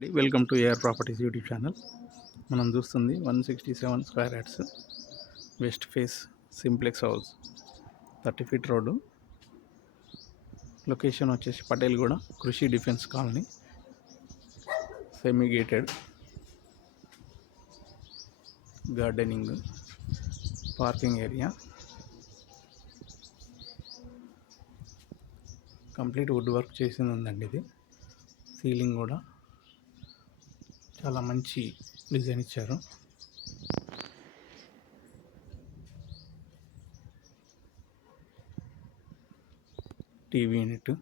Welcome to AR properties YouTube channel. మనం చూస్తుంది 167 square yards west face simplex house, 30 feet road. Location వచ్చేసి Patelguda, Krishi defence colony, semi gated, gardening, parking area, complete wood work చేసింది ఉందండి. ఇది ceiling కూడా చాలా మంచి డిజైన్ ఇచ్చారు. TV unit,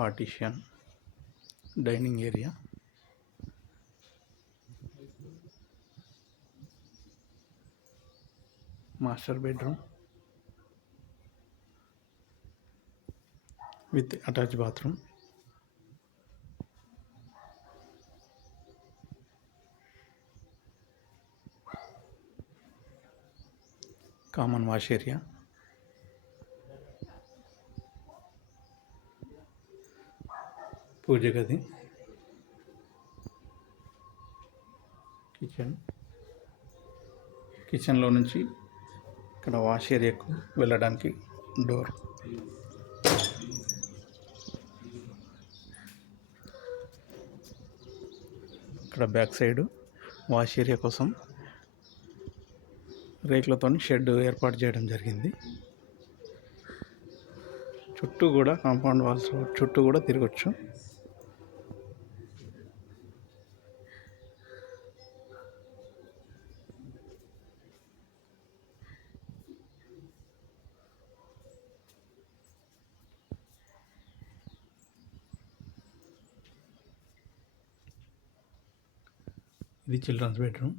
partition, dining area, master bedroom with attach bathroom, common wash area, puja గది, కిచెన్లో నుంచి ఇక్కడ వాష్ ఏరియాకు వెళ్ళడానికి డోర్, ఇక్కడ బ్యాక్ సైడ్ వాష్ ఏరియా కోసం రేకులతో షెడ్ ఏర్పాటు చేయడం జరిగింది. చుట్టూ కూడా కాంపౌండ్ వాల్స్ చుట్టూ కూడా తిరగచ్చు. ఇది children's bedroom.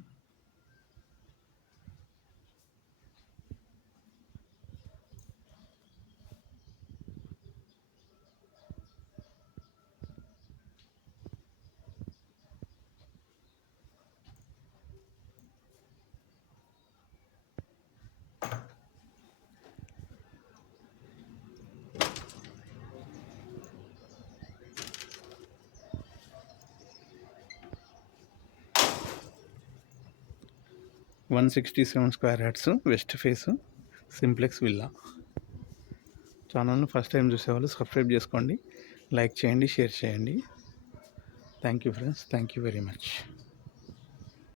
One 167 square yards west face simplex villa. ఛానల్ను ఫస్ట్ టైం చూసేవాళ్ళు సబ్స్క్రైబ్ చేసుకోండి, లైక్ చేయండి, షేర్ చేయండి. Thank you friends, thank you very much.